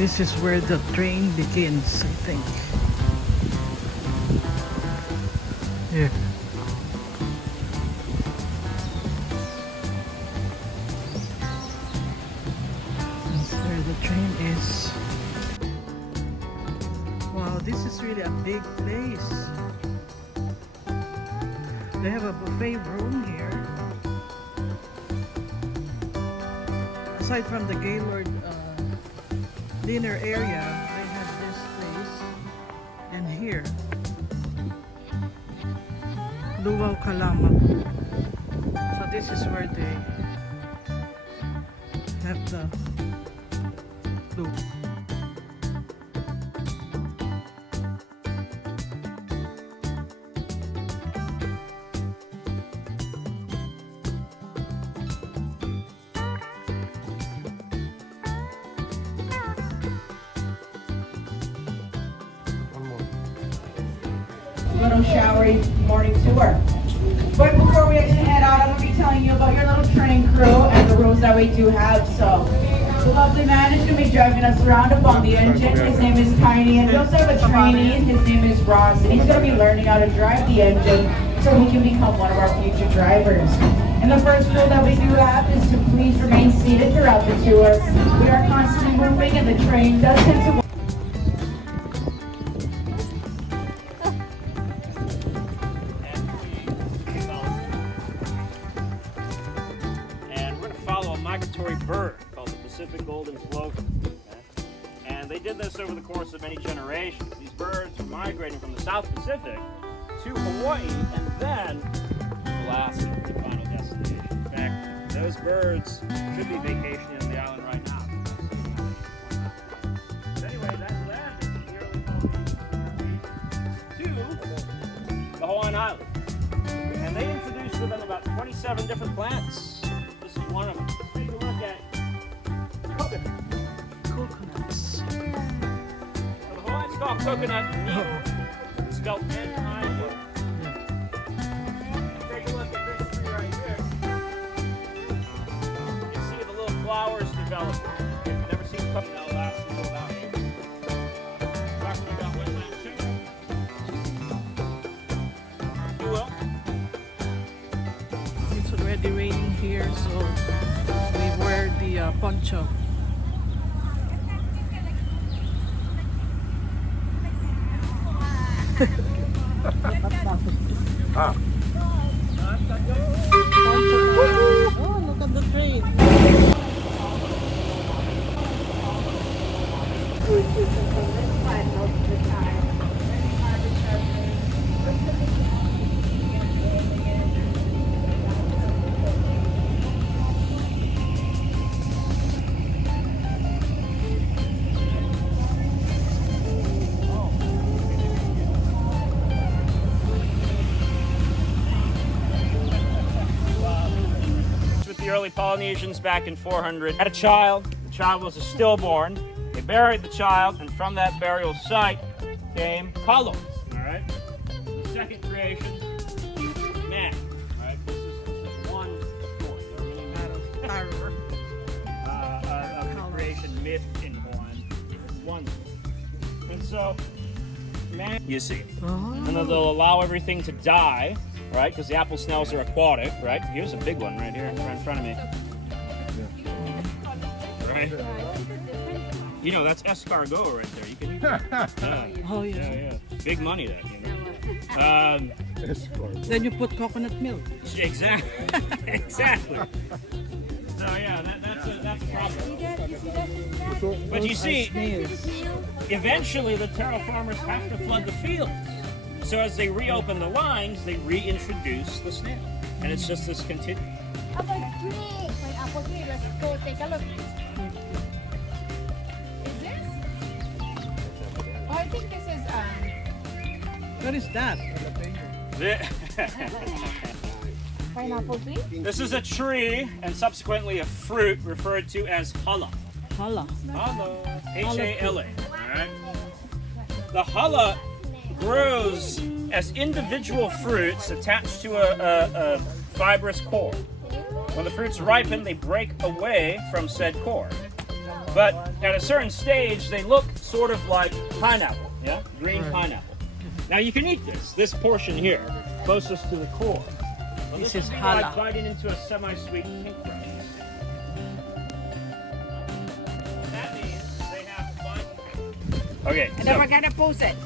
This is where the train begins, I think. Here. That's where the train is. Wow, this is really a big place. They have a buffet room here. Aside from the Gaylord dinner area, they have this place. And here, Luau Kalama. So this is where they have the luau. Little showery morning tour. But before we actually head out, I'm going to be telling you about your little train crew and the rooms that we do have. So, the lovely man is going to be driving us around up on the engine. His name is Tiny, and we also have a trainee, and his name is Ross, and he's going to be learning how to drive the engine so he can become one of our future drivers. And the first rule that we do have is to please remain seated throughout the tour. We are constantly moving, and the train does tend to migratory bird called the Pacific golden plover. Okay? And they did this over the course of many generations. These birds were migrating from the South Pacific to Hawaii and then Alaska, the final destination. In fact, those birds should be vacationing on the island right now. But anyway, that led the early colonists to the Hawaiian Islands. And they introduced to them about 27 different plants. This is one of them. Let's take a look at Coconuts. so the Hawaiian stalk coconut needle, spelled N-I-O. Take a look at this tree right here. You can see the little flowers developing. You've never seen something that lasts without it. Talking about wetland too. You will. It's already raining here, so we wear the poncho. Ah. Oh, look at the train. The early Polynesians back in 400 had a child. The child was a stillborn. They buried the child, and from that burial site came Kalo. All right. The second creation, man. All right. This is one story. There are many of the creation myth in Hawaiian. One. And so, man, you see, and then they'll allow everything to die. Right, because the apple snails are aquatic, right? Here's a big one right here, right in front of me. Right? You know, that's escargot right there. You can eat that. Yeah. Oh, yeah. Yeah. Big money, that, you know. Then you put coconut milk. Exactly. Exactly. So, yeah, that's a problem. But you see, eventually the terraformers have to flood the fields. So as they reopen the lines, they reintroduce the snail. And it's just this continuous. Apple tree. Like apple tree. Let's go take a look. Is this? Oh, I think this is What is that? pineapple tree. This is a tree and subsequently a fruit referred to as Hala. Hala. Hala. H-A-L-A. Alright? The Hala grows as individual fruits attached to a fibrous core. When the fruits ripen, they break away from said core. But at a certain stage, they look sort of like pineapple, yeah? Green pineapple. Now you can eat this portion here, closest to the core. Well, This would is be Hala. like biting into a semi-sweet pink rice. That means they have to find... Okay, And then we're gonna post it.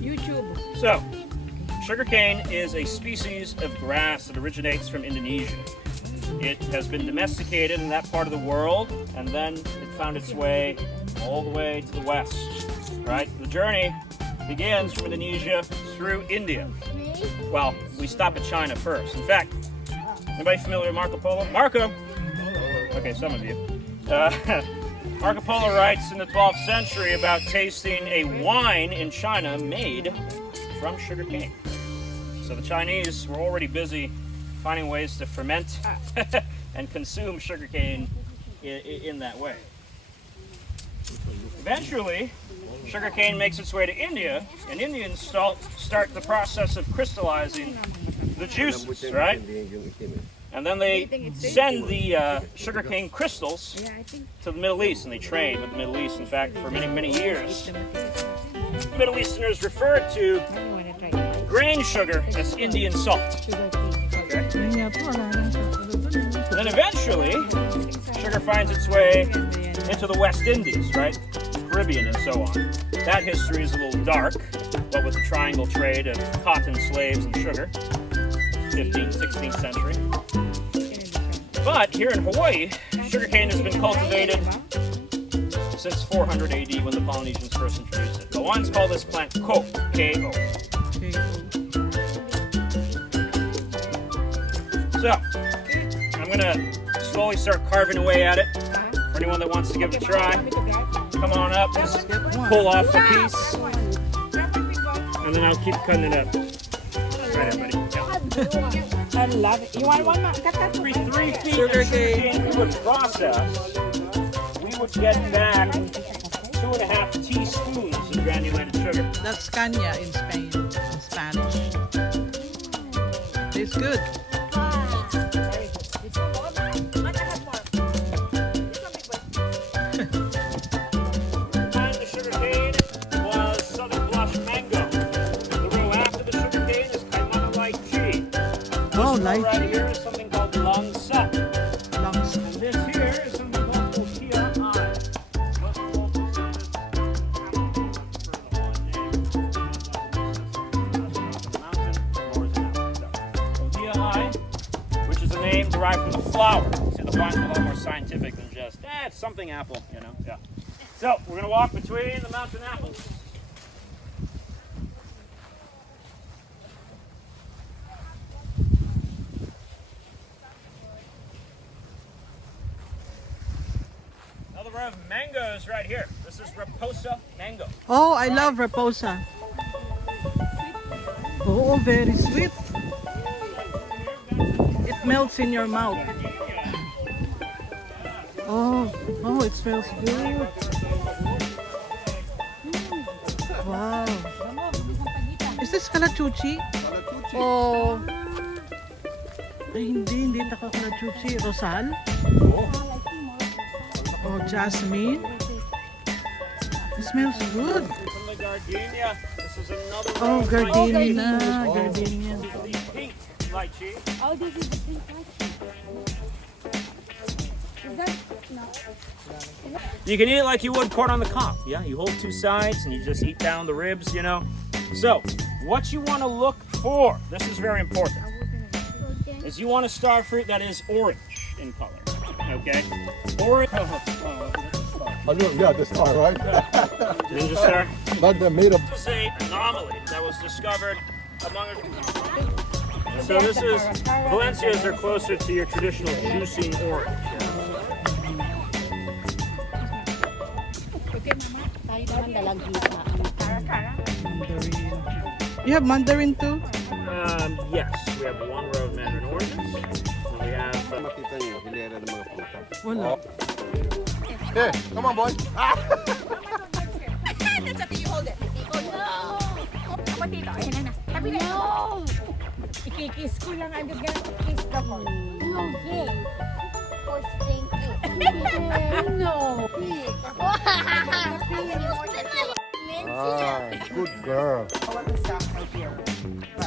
YouTube. so sugarcane is a species of grass that originates from Indonesia. It has been domesticated in that part of the world, and then it found its way all the way to the west, right? The journey begins from Indonesia through India. Well, we stop at China first. In fact, anybody familiar with Marco Polo? Marco! Okay, some of you. Marco Polo writes in the 12th century about tasting a wine in China made from sugarcane. So the Chinese were already busy finding ways to ferment and consume sugarcane in that way. Eventually, sugarcane makes its way to India, and Indians start the process of crystallizing the juices, right? And then they send the sugarcane crystals to the Middle East, and they trade with the Middle East. In fact, for many, many years, Middle Easterners referred to grain sugar as Indian salt. Okay? And then eventually, sugar finds its way into the West Indies, right? Caribbean and so on. That history is a little dark, what with the triangle trade of cotton, slaves, and sugar, 15th, 16th century. But here in Hawaii, sugarcane has been cultivated since 400 AD when the Polynesians first introduced it. The Hawaiians call this plant ko, K-O. So, I'm gonna slowly start carving away at it. For anyone that wants to give it a try, come on up, just pull off a piece, and then I'll keep cutting it up. Right, everybody. Yep. I love it. You want one more? Cut that. 3 feet of sugarcane we would process, we would get back 2.5 teaspoons of granulated sugar. That's caña in Spain, in Spanish. Tastes good. The sugarcane was southern blush mango. The row after the sugarcane is Kaimana lychee. Oh, This row right lychee. here is something called long sut. Lungs. And this here is something called Kilohana. Most locals say this is which is a name derived from the flower. See, the vine's a lot more scientific than just, it's something apple, you know? Yeah. So, we're going to walk between the mountain apples. Another row of mangoes right here. This is Raposa mango. Oh, I love Raposa. Oh, very sweet. It melts in your mouth. Oh, it smells good. Wow. Is this kalachuchi? Oh. Ay, hindi kalachuchi. Rosal? Oh, jasmine. It smells good. From the gardenia. This is another row Oh, of gardenia. lychee. Gardenia. The pink lychee. Oh, this is the pink Is that no? You can eat it like you would corn on the cob. Yeah, you hold 2 sides and you just eat down the ribs, you know. So, what you want to look for, this is very important, is you want a star fruit that is orange in color. Okay? Orange. Oh, yeah, the star, right? Ninja star. Like they're made of. This is an anomaly that was discovered among. So this is Valencias are closer to your traditional juicing orange. Okay, mama. Tayo naman dalagita. Mandarin. You have mandarin too? Yes, we have 1 row of mandarin oranges. And we have. Makita niyo, hilera ng mga prutas. Wala. Hey, come on, boy. That's up to you. Hold it. No. Ako dito. Ayan na. Sabi na. No. Ikikiss ko lang. I'm just gonna kiss the ball. No, yeah. Oh, thank you. No. Ah, good girl. All of the stuff right here.